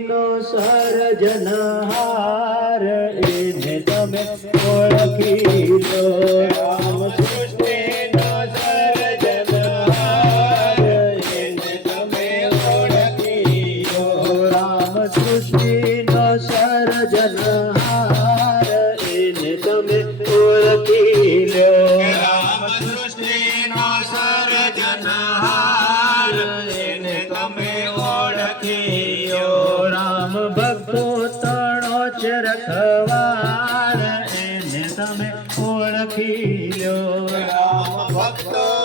નો સરજનહાર ભક્ત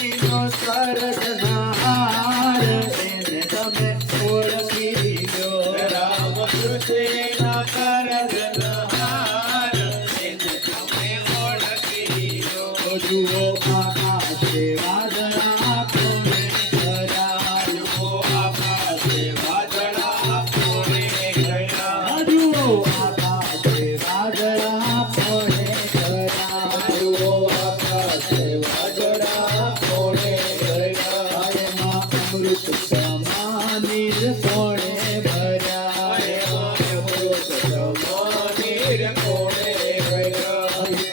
सरस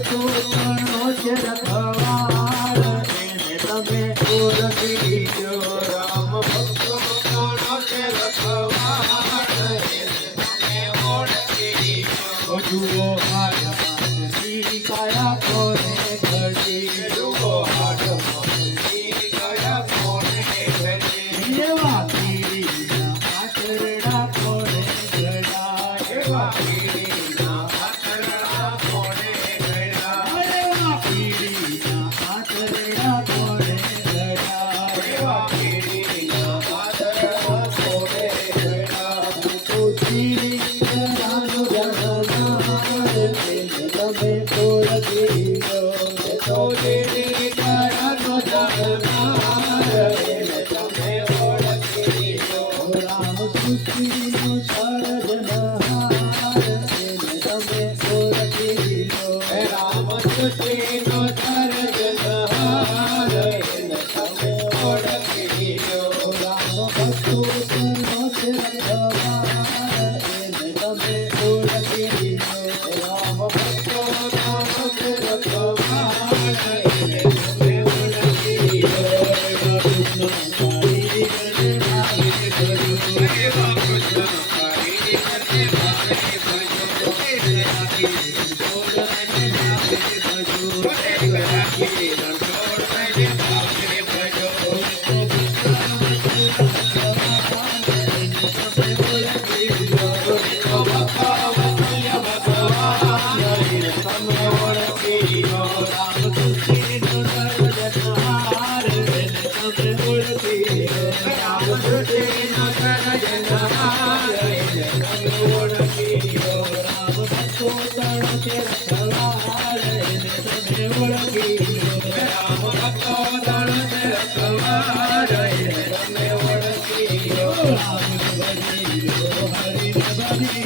તું છે રખવા Thank you.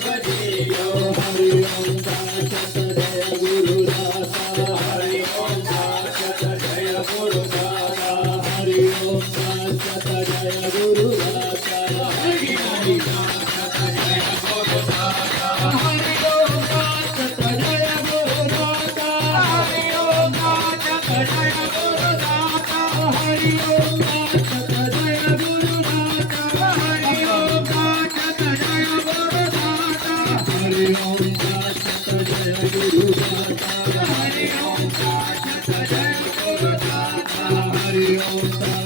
हरि ओम